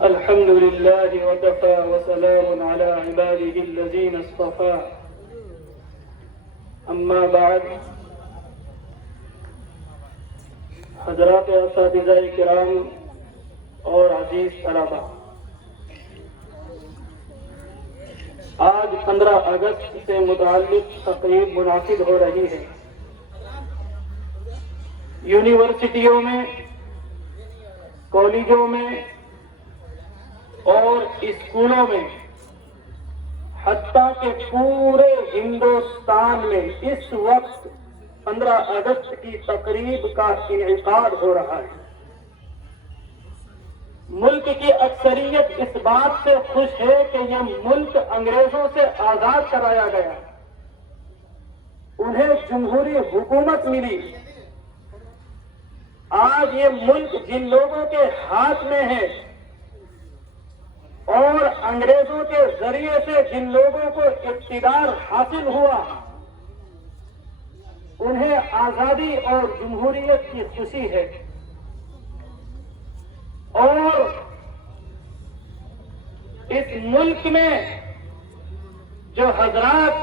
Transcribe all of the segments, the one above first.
الحمد لله وكفى وسلام على عباده الذين اصطفى اما بعد حضرات اساتذہ کرام اور عزیز طلباء، آج 15 اگست سے متعلق تقریب منعقد ہو رہی ہے۔ یونیورسٹیوں میں، کالجوں میں اور اسکولوں میں، حتیٰ کہ پورے ہندوستان میں اس وقت 15 اگست کی تقریب کا انعقاد ہو رہا ہے۔ ملک کی اکثریت اس بات سے خوش ہے کہ یہ ملک انگریزوں سے آزاد کرایا گیا، انہیں جمہوری حکومت ملی۔ آج یہ ملک جن لوگوں کے ہاتھ میں ہے اور انگریزوں کے ذریعے سے جن لوگوں کو اقتدار حاصل ہوا، انہیں آزادی اور جمہوریت کی خوشی ہے، اور اس ملک میں جو حضرات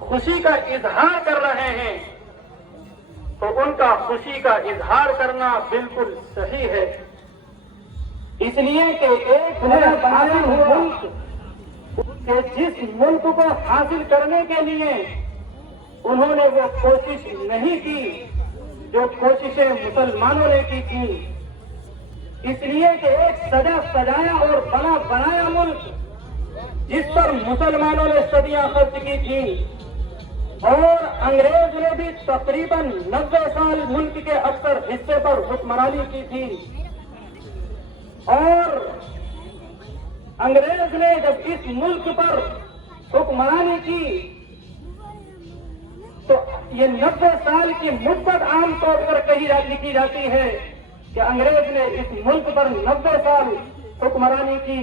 خوشی کا اظہار کر رہے ہیں تو ان کا خوشی کا اظہار کرنا بالکل صحیح ہے، اس لیے کہ ایک حاصل ہوا کہ جس ملک کو حاصل کرنے کے لیے انہوں نے وہ کوشش نہیں کی جو کوششیں مسلمانوں نے کی تھی، اس لیے کہ ایک سجا سجایا اور بنا بنایا ملک جس پر مسلمانوں نے صدیاں خرچ کی تھی، اور انگریز نے بھی تقریباً 90 سال ملک کے اکثر حصے پر حکمرانی کی تھی، اور انگریز نے جب اس ملک پر حکمرانی کی تو یہ 90 سال کی مدت عام طور پر لکھی جاتی ہے کہ انگریز نے اس ملک پر 90 سال حکمرانی کی،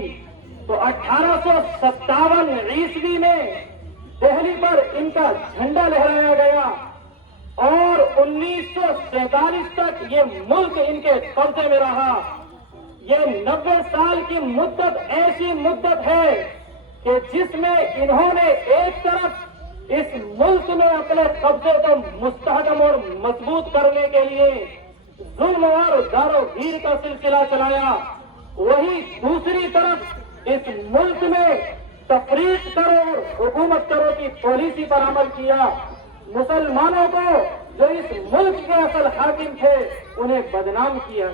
تو 1857 عیسوی میں دہلی پر ان کا جھنڈا لہرایا گیا، اور 1947 تک یہ ملک ان کے قبضے میں رہا۔ یہ 90 سال کی مدت ایسی مدت ہے کہ جس میں انہوں نے ایک طرف اس ملک میں اپنے قبضے کو مستحکم اور مضبوط کرنے کے لیے ظلم اور دار و گیر کا سلسلہ چلایا، وہی دوسری طرف اس ملک میں تفریق کرو اور حکومت کرو کی پالیسی پر عمل کیا۔ مسلمانوں کو جو اس ملک کے اصل حاکم تھے انہیں بدنام کیا۔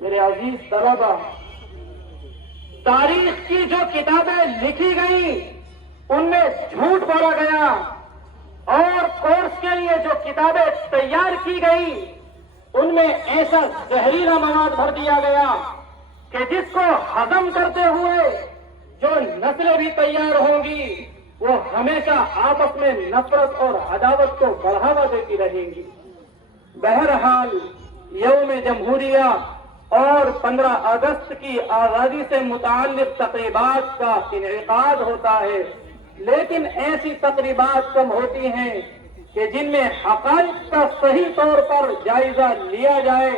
میرے عزیز طلباء، تاریخ کی جو کتابیں لکھی گئی ان میں جھوٹ بولا گیا، اور کورس کے لیے جو کتابیں تیار کی گئی ان میں ایسا زہریلا مواد بھر دیا گیا کہ جس کو ہضم کرتے ہوئے جو نسلیں بھی تیار ہوں گی وہ ہمیشہ آپس میں نفرت اور عداوت کو بڑھاوا دیتی رہیں گی۔ بہرحال یوم جمہوریہ اور 15 اگست کی آزادی سے متعلق تقریبات کا انعقاد ہوتا ہے، لیکن ایسی تقریبات کم ہوتی ہیں کہ جن میں حقائق کا صحیح طور پر جائزہ لیا جائے۔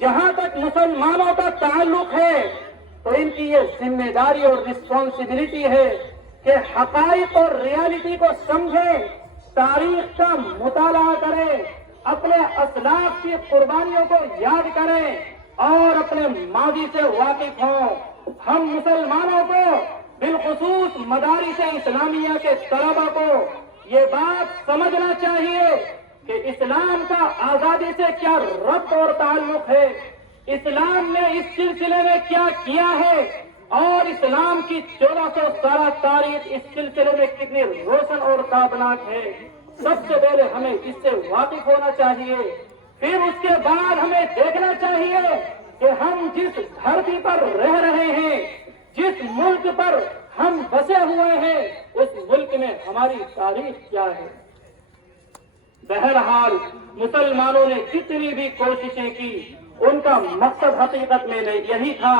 جہاں تک مسلمانوں کا تعلق ہے تو ان کی یہ ذمہ داری اور رسپانسبلٹی ہے کہ حقائق اور ریالٹی کو سمجھیں، تاریخ کا مطالعہ کریں، اپنے اسلاف کی قربانیوں کو یاد کریں اور اپنے ماضی سے واقف ہوں۔ ہم مسلمانوں کو بالخصوص مدارس اسلامیہ کے طلباء کو یہ بات سمجھنا چاہیے کہ اسلام کا آزادی سے کیا ربط اور تعلق ہے، اسلام نے اس سلسلے میں کیا کیا ہے، اور اسلام کی 1400 سالہ تاریخ اس سلسلے میں کتنی روشن اور تابناک ہے۔ سب سے پہلے ہمیں اس سے واقف ہونا چاہیے، پھر اس کے بعد ہمیں دیکھنا چاہیے کہ ہم جس دھرتی پر رہ رہے ہیں، جس ملک پر ہم بسے ہوئے ہیں، اس ملک میں ہماری تاریخ کیا ہے۔ بہرحال مسلمانوں نے جتنی بھی کوششیں کی ان کا مقصد حقیقت میں یہی تھا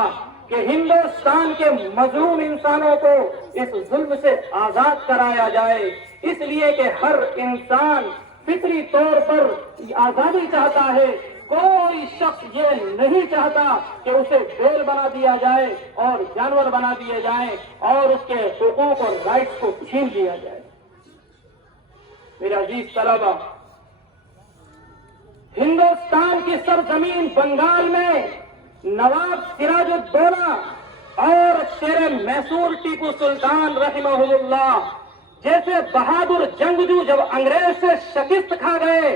کہ ہندوستان کے مظلوم انسانوں کو اس ظلم سے آزاد کرایا جائے، اس لیے کہ ہر انسان فطری طور پر آزادی چاہتا ہے، کوئی شخص یہ نہیں چاہتا کہ اسے بیل بنا دیا جائے اور جانور بنا دیے جائیں اور اس کے حقوق اور رائٹس کو چھین لیا جائے۔ میرے عزیز طلبہ، ہندوستان کی سرزمین بنگال میں نواب سراج الدولہ اور شیر میسور ٹیپو سلطان رحمہ اللہ جیسے بہادر جنگجو جب انگریز سے شکست کھا گئے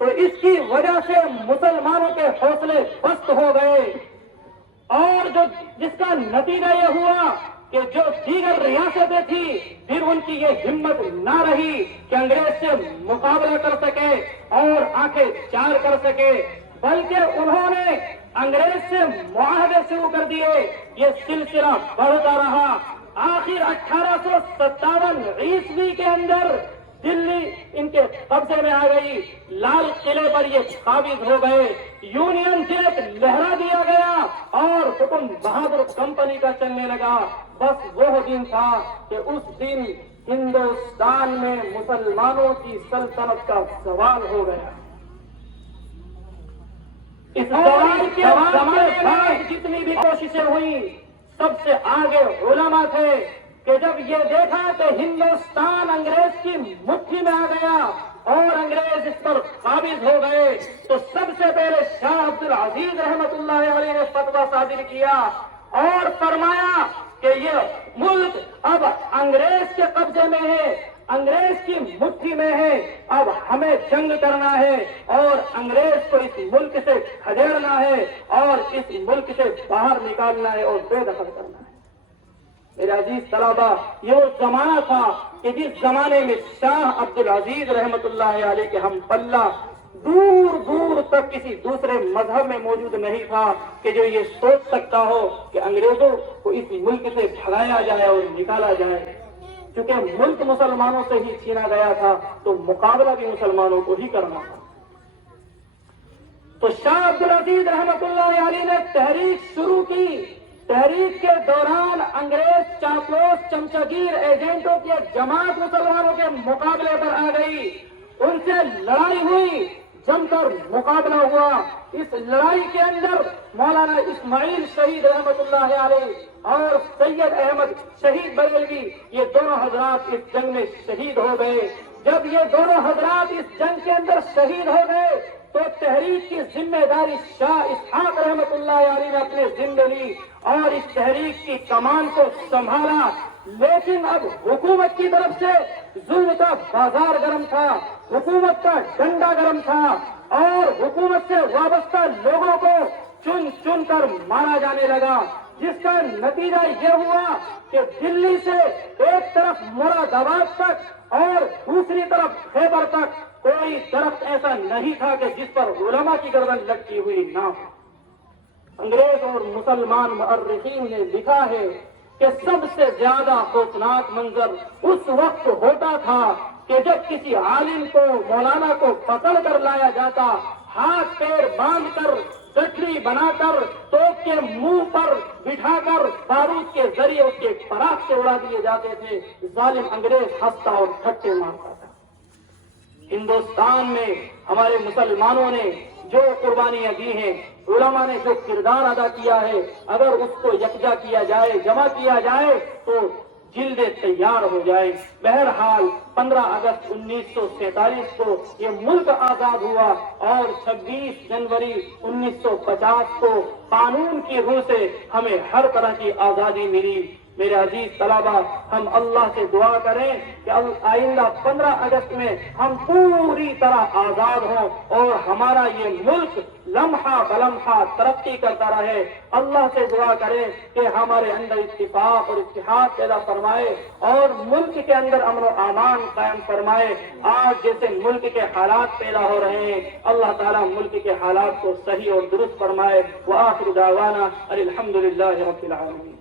تو اس کی وجہ سے مسلمانوں کے حوصلے پست ہو گئے، اور جس کا نتیجہ یہ ہوا کہ جو دیگر ریاستیں تھیں پھر ان کی یہ ہمت نہ رہی کہ انگریز سے مقابلہ کر سکے اور آنکھیں چار کر سکے، بلکہ انہوں نے انگریز سے معاہدے شروع کر دیے۔ یہ سلسلہ بڑھتا رہا، آخر 1857 عیسوی کے اندر دلی ان کے قبضے میں آ گئی، لال قلعے پر یہ قابض ہو گئے، یونین جیک لہرا دیا گیا اور حکم بہادر کمپنی کا چلنے لگا۔ بس وہ دن تھا کہ اس دن ہندوستان میں مسلمانوں کی سلطنت کا زوال ہو گیا۔ اس زوال کے زمانے میں جتنی بھی کوششیں ہوئی سب سے آگے علماء تھے کہ جب یہ دیکھا کہ ہندوستان انگریز کی مٹھی میں آ گیا اور انگریز اس پر قابض ہو گئے تو سب سے پہلے شاہ عبد العزیز رحمت اللہ علیہ نے فتویٰ صادر کیا اور فرمایا کہ یہ ملک اب انگریز کے قبضے میں ہے، انگریز کی مٹھی میں ہے، اب ہمیں جنگ کرنا ہے اور انگریز کو اس ملک سے کھدیڑنا ہے اور اس ملک سے باہر نکالنا ہے اور بے دخل کرنا ہے۔ میرے عزیز طلبہ، یہ وہ زمانہ تھا کہ جس زمانے میں شاہ عبد العزیز رحمت اللہ علیہ کے ہم پلہ دور دور تک کسی دوسرے مذہب میں موجود نہیں تھا کہ جو یہ سوچ سکتا ہو کہ انگریزوں کو اس ملک سے بھگایا جائے اور نکالا جائے۔ چونکہ ملک مسلمانوں سے ہی چھینا گیا تھا تو مقابلہ بھی مسلمانوں کو ہی کرنا تھا۔ تو شاہ عبد العزیز رحمت اللہ علیہ نے تحریک شروع کی۔ تحریک کے دوران انگریز چاپلوس چمچگیر ایجنٹوں کی ایک جماعت مسلمانوں کے مقابلے پر آ گئی، ان سے لڑائی ہوئی، جم کر مقابلہ ہوا۔ اس لڑائی کے اندر مولانا اسماعیل شہید رحمت اللہ علیہ اور سید احمد شہید بریلوی یہ دونوں حضرات اس جنگ میں شہید ہو گئے۔ جب یہ دونوں حضرات اس جنگ کے اندر شہید ہو گئے تو تحریک کی ذمہ داری شاہ اسحاق رحمت اللہ علیہ نے اپنے ذمہ لی اور اس تحریک کی کمان کو سنبھالا، لیکن اب حکومت کی طرف سے ظلم کا بازار گرم تھا، حکومت کا ڈنڈا گرم تھا اور حکومت سے وابستہ لوگوں کو چن چن کر مارا جانے لگا، جس کا نتیجہ یہ ہوا کہ دلی سے ایک طرف مراد آباد تک اور دوسری طرف خیبر تک کوئی درخت ایسا نہیں تھا کہ جس پر علماء کی گردن لٹکی ہوئی نہ ہو۔ انگریز اور مسلمان مؤرخین نے لکھا ہے کہ سب سے زیادہ خوفناک منظر اس وقت ہوتا تھا کہ جب کسی عالم کو، مولانا کو پکڑ کر لایا جاتا، ہاتھ پیر باندھ کر، گٹھڑی بنا کر، توپ کے منہ پر بٹھا کر بارود کے ذریعے اس کے پراخ سے اڑا دیے جاتے تھے۔ ظالم انگریز ہنستا اور ٹھٹے مارتا تھا۔ ہندوستان میں ہمارے مسلمانوں نے جو قربانیاں دی ہیں، علماء نے جو کردار ادا کیا ہے، اگر اس کو یکجا کیا جائے، جمع کیا جائے تو جلدیں تیار ہو جائے۔ بہرحال 15 اگست 1947 کو یہ ملک آزاد ہوا اور 26 جنوری 1950 کو قانون کی روح سے ہمیں ہر طرح کی آزادی ملی۔ میرے عزیز طلبہ، ہم اللہ سے دعا کریں کہ آئندہ 15 اگست میں ہم پوری طرح آزاد ہوں اور ہمارا یہ ملک لمحہ بلمحہ ترقی کرتا رہے۔ اللہ سے دعا کریں کہ ہمارے اندر اتفاق اور اتحاد پیدا فرمائے اور ملک کے اندر امن و امان قائم فرمائے۔ آج جیسے ملک کے حالات پیدا ہو رہے ہیں، اللہ تعالیٰ ملک کے حالات کو صحیح اور درست فرمائے۔ وآخر دعوانا الحمدللہ رب العالمین۔